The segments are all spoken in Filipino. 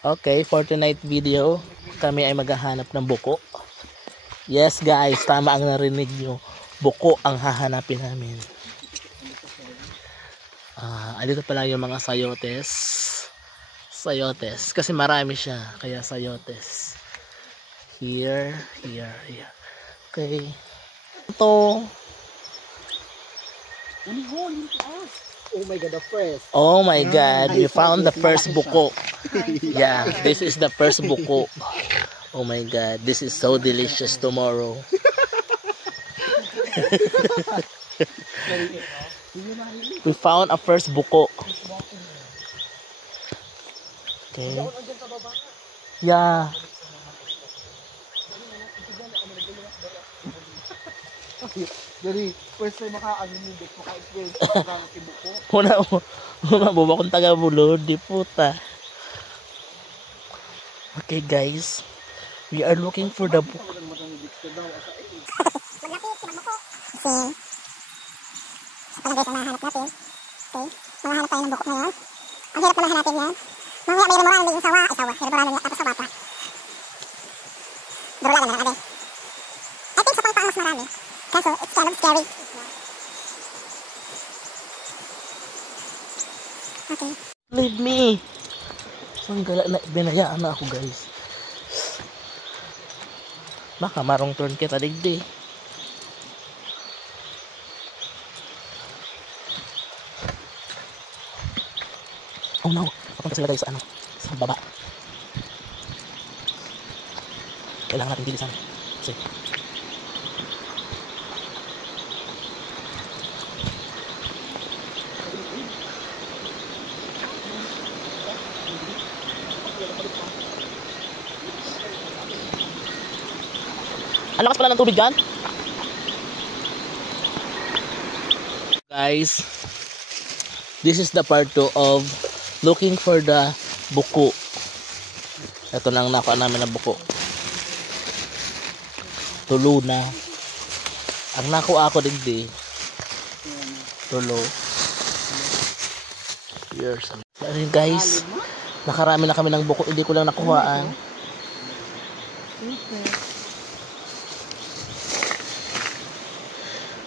Okay, for tonight video, kami ay maghahanap ng buko. Yes guys, tama ang narinig nyo. Buko ang hahanapin namin. Dito pala yung mga sayotes. Sayotes. Kasi marami siya. Kaya sayotes. Here. Okay. Ito. Oh my god, the first. Oh my god, we found the first buko. Yeah, this is the first buko. Oh my god, this is so delicious tomorrow. We found a first buko. Okay. Yeah. Dari, first time maka-animidate, maka-experience ng kibuko. Una mo akong taga-bulod, di puta. Okay guys, we are looking for the buko. Pala guys, ang mahanap natin. Okay, mahanap tayo ng buko ngayon. Ang hirap naman hanapin yan. Mamaya mayroon mo lang yung sawa. Hirap mo lang yung tapos sawa pa. Durula na natin. I think sa pang mas marami. Kaso, it's kind of scary. Okay. Leave me. So, gala na binayaan na ako guys. Baka marong turn kita digdi. Oh no, papunta sila guys sa sa baba. Kailangan natin bilisan. Kasi ang lakas pala ng tubig dyan. Guys, this is the part 2 of looking for the buko. Ito na ang nakuha namin na buko. Tulo na. Ang nakuha ako digdi. Tulo. Years. Ayun guys, nakarami na kami ng buko. Hindi ko lang nakuhaan.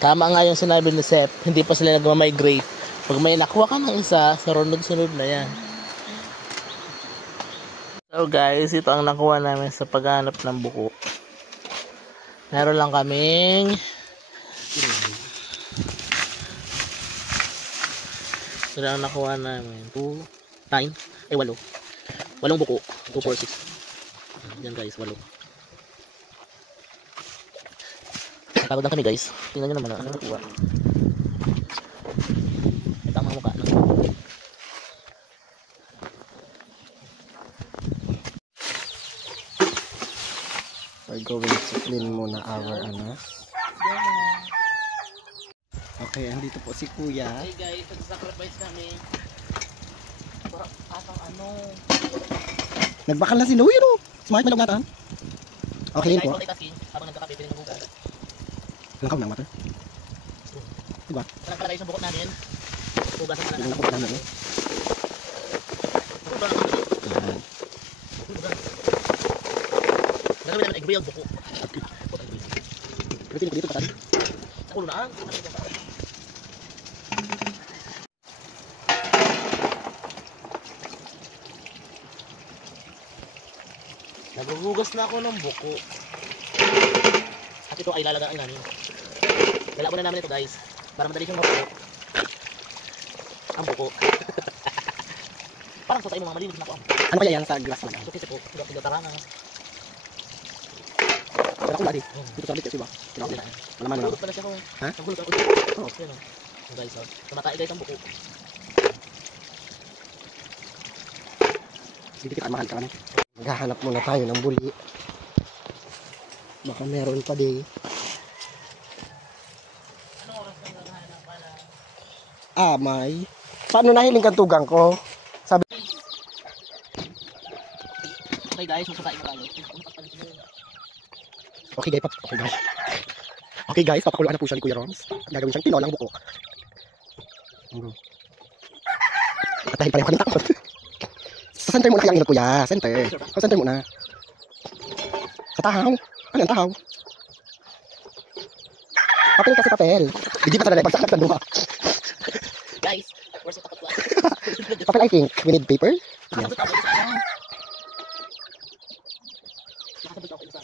Tama nga yung sinabi ni Sep, hindi pa sila nagmamigrate. Pag may nakuha ka ng isa, sarunod-sunod na yan. So guys, ito ang nakuha namin sa paghanap ng buko. Meron lang kaming ito ang nakuha namin 8 buko. 2, 4, 6 yan guys, 8. Pagod lang kami guys. Tingnan nyo naman ano nakuha. Ito ang mga mukha ng We're going to clean muna our Okay, andito po si Kuya. Hey guys, nag-sacrifice kami. Para atang Nagbakal na si Louie, no? Smart malog natin. Okay, po. Habang nagkakape, pinag-ugas. Ilang kaon na mata? Diba? Parang pala guys, yung bukot namin. Ugasan na Ilang kaon namin, eh. Nagawin namin egg-grilled buko. Pero dito pa tayo. Sa ulo na. Naghuhugas na ako ng buko. At ito ay lalagaan namin. Lalabo na namin ito guys. Para madali siyang mabuko. Ang buko. Parang sa tayo mga malinis na ako. Ano kaya yan sa glass na? Ito kasi po. Tiga-taranga. Pero ako lagi. Dito sa dito, diba? Malaman na. Nagulot pala siya ko. Ha? Nagulot ako. Oo. Yan o. Guys, tumatay guys ang buko. Dito kita mahal ka kami. Maghahanap muna tayo ng buli. Baka meron pa di. Anong oras na naghahanap pala? May. Paano nahiling kang tugang ko? Sabi. Okay guys, magsasain mo tayo. Okay guys, okay guys, papakuluan na po siya ni Kuya Roms. Gagawin siyang tinolang buko. At dahil pala yung kanita ko. Sa center muna kaya ang inot kuya. Center. Sa center muna. Sa tahaw. Ano ang tahaw? Papel kasi papel. Hindi pa talaga. Pagsakit ng luha. Guys, where's the takot? Papel I think. We need paper. Yes. Nakakabot ako isa. Nakakabot ako isa.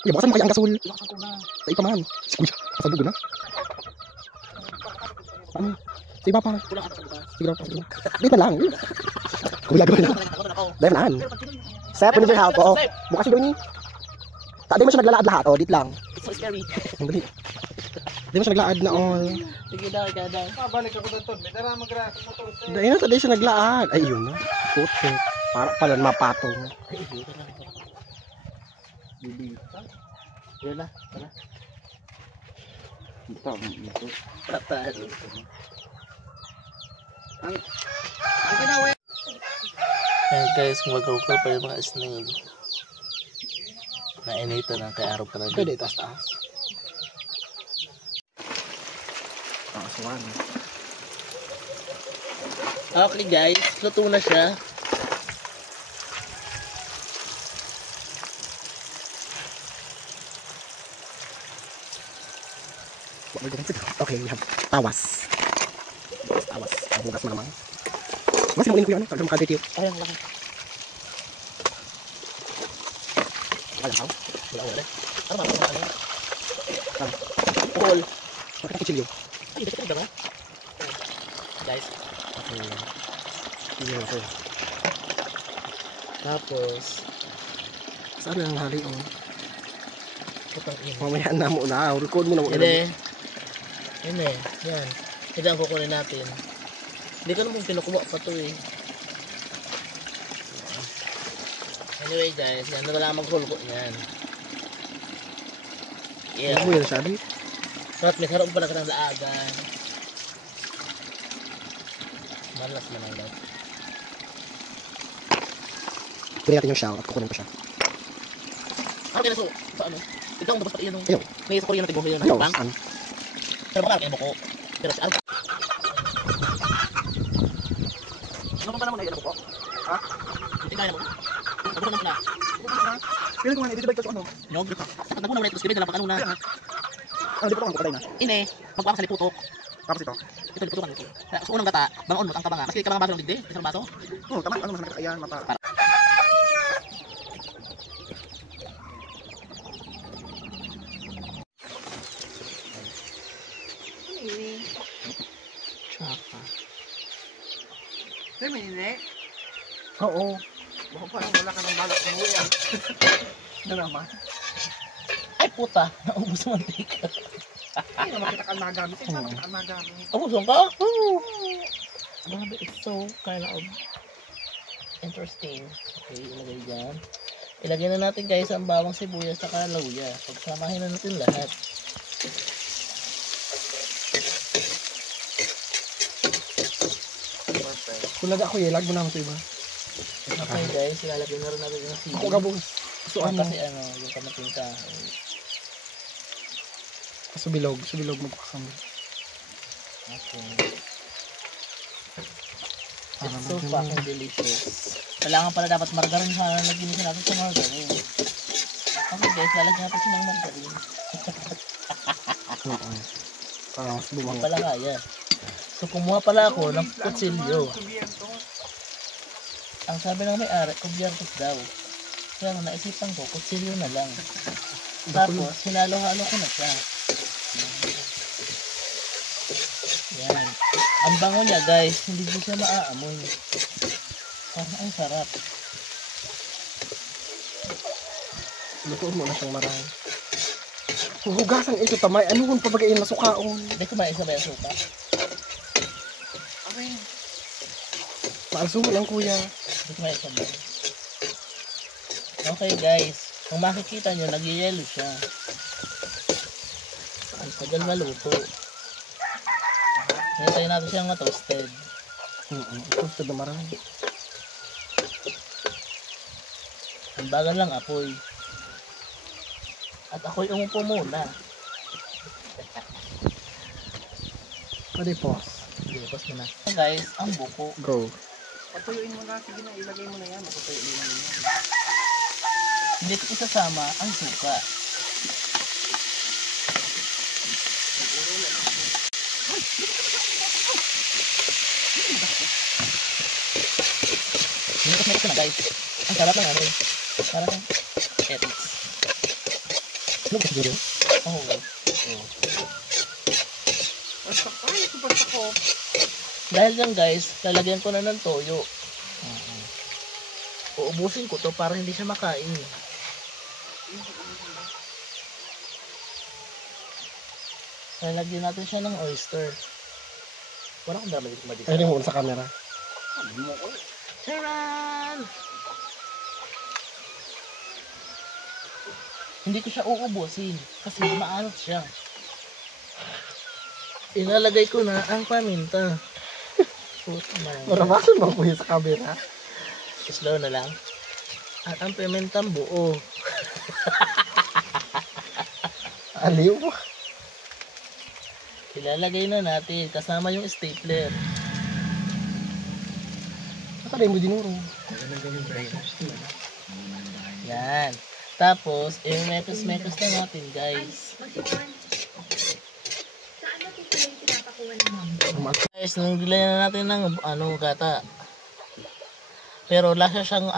Kuya, bukasan mo kaya ang gasol. Ilakasan ko na. Tayo pa man. Si kuya. Kasalugo na. Paano? Sa iba pa. Kulang ako sa bukas. Sige lang. Sige lang. Di pa lang. Kuya, gawin na. Nakakabot ako. Dahil naan. Sep, we need your help. Oo. Bukas yung gawin ni. Di mo siya naglalaad lahat. O, dit lang. It's so scary. Ang dali. Di mo siya naglaad na all. Sige daw, ikaw daw. Balik ako doon. May tara mag-rack motor. Dahil na, di siya naglaad. Ay, yun na. Putik. Para pala mapatong. Yun na, tara. Tatalo. Ayan guys, mag-roll pa yung mga snail. Nainita na kay araw pa na. Pwede, taas-taas. Swan. Okay guys, luto na siya. Okay, we have tawas. Tawas. Ang hugas mo naman. Mas mo ko yun, talagang makadikit. Ay, ang laki. Wala ka? Wala, wala. Ano ba? Ano? Uhol. Makakachilyo. Ay, dito ka ba? Guys. Okay. Sige na, sir. Tapos, Saan ang hali, oh? putang ina. Mamaya na mo na. Record mo na mo. Hindi. Hindi. Yan. Ito ang kukunin natin. Hindi ko naman kinukuha pa ito eh. Anyway guys, yan na lang maghulgo niyan. Yeah. Ano mo yun, sabi? At may karoon pala ka ng laagan. Malas mo lang daw. Kunin natin yung shell at kukunin ko siya. Ano kaya so? Sa ano? Ito ang tapos pati yun. Ayaw. May isa ko yun na tibuhin yun. Ayaw. Bang? Ano? Pero baka kaya mo ko. Pero si Alba. Ano pa naman na ilan mo ko? Ha? Hindi kaya mo. Pagbukan naman na. Pilan ko nga, ibibig ko sa ano? Nyog. At nagbunan mo na ito. Skibid na lang pag ano na. Ah, di pa ko patay na. Ine. Magpapang sa liputok. Tapos ito. Ito liputok ito. Sa unang gata. Bangon mo. Tang tabanga. Kasi ikaw mga baso ng digdi. Isang baso. Oh, tama. Ano mas nakakaayan, mata. Tsaka. Hey, minine. Oo. Baka parang wala ka ng balak ng uwi. Na naman. Ay puta. Naubos mo ang tika. Ay, naman kita ka nagamit. Ay, naman kita ka nagamit. Ubos ka? Oo. Grabe. It's so kind of interesting. Okay, ilagay dyan. Ilagay na natin guys ang bawang sibuyas sa kalawya. Pagsamahin na natin lahat. Kulag ako eh, lag mo naman sa iba. Okay guys, ilalagay na rin natin yung sibuyas. Ako gabos. So ano? Kasi ano, yung kamating ka. Subilog magpakasama. Okay. It's so fucking delicious. Kailangan pala dapat margarine sana nag-inisin natin sa margarine. Okay guys, lalagyan natin siya ng margarine. Oo. Parang mas Hindi bumang. pala kaya. So kumuha pala ako ng kutsilyo. Ang sabi ng may-ari, kubyertos daw. Kaya naisipan ko, kutsilyo na lang. Tapos, hinalo-halo ko na siya. Yan. Ang bango niya guys, hindi ko siya maaamoy. Parang ang sarap. Lutuin mo na siyang marami. Hugasan ito tamay. Ano kung pabagayin na sukaon? Hindi ko maisa ba yung suka? Okay. Maalsuho lang kuya. Hindi ko maisa ba? Okay guys, kung makikita nyo, nag-yellow siya. Ang tagal maluto. Hintayin natin siyang toasted. Toasted na marami. Ang bagal lang apoy. At ako'y umupo muna. Pwede pause. Bukas mo na. Guys, ang buko. Go. Patuyuin mo na. Sige na, ilagay mo na yan. Patuyuin mo na yan. Hindi ko isasama ang suka. Mekas na guys. Ang sarap ng ano eh. Para sa ethics. Ano ba siguro? Oh. Basta ko. Ay, ito basta ko. Dahil lang guys, lalagyan ko na ng toyo. Uubusin ko to para hindi siya makain. Lalagyan natin siya ng oyster. Wala akong dami dito madisa. Ay, mo sa camera. Charan! Hindi ko siya uubusin kasi maanot siya. Ilalagay ko na ang paminta. Puta man. Marabasan ba po yun sa camera? Slow na lang. At ang pimentang buo. Aliw. Ilalagay na natin kasama yung stapler. Nakala mo dinuro. Yan. Tapos, i-mekos-mekos na natin guys. Guys, nilagyan na natin ng gata. Pero lasa siyang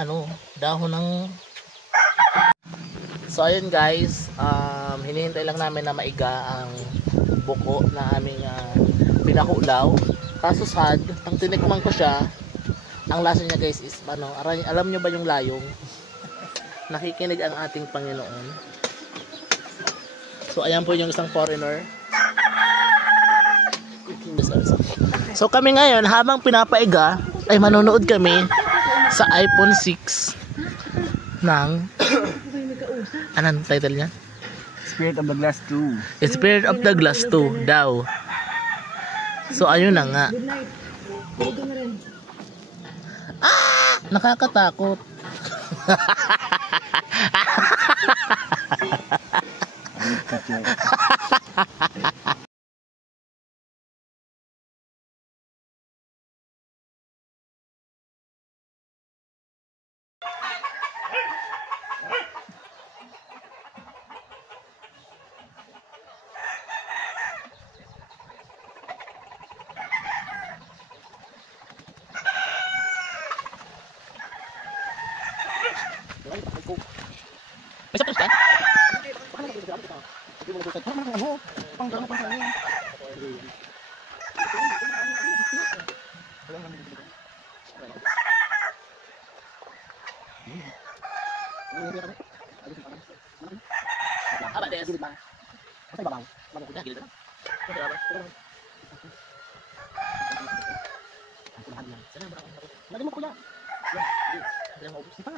dahon ng... So ayun guys, hinihintay lang namin na maiga ang buko na aming pinakulaw. Kaso sad, ang tinikman ko siya, ang lasa niya guys is alam nyo ba yung layong? Nakikinig ang ating Panginoon. So ayan po yung isang foreigner. So kami ngayon, habang pinapaiga, ay manonood kami sa iPhone 6 ng anong title niya? Spirit of the Glass 2. Spirit of the Glass 2 daw. So ayun na nga. Nakakatakot. May sapos ka? Apa des? Lagi mo kuya. Ya, mau ubus pa.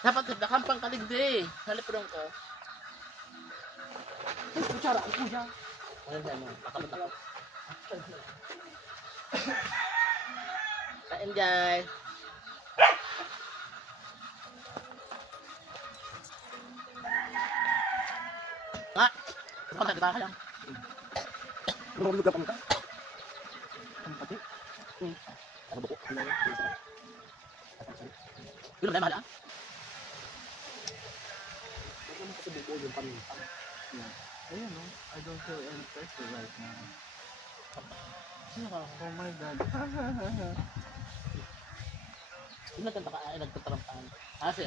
Dapat nakampang kaligde. Halipurong ko. Ay, kutsara, ang kuya. Ano ba mo? Pakamot ako. Kain guys. Kontak kita kaya. Marunong ka pang ka. Ang pati. Ano buko? Bilo na mahal ah. Ano mo kasi buko yung paminta. Ayun, no? I don't feel any pressure right now. Oh my God. Yung nagtatarampan. Kasi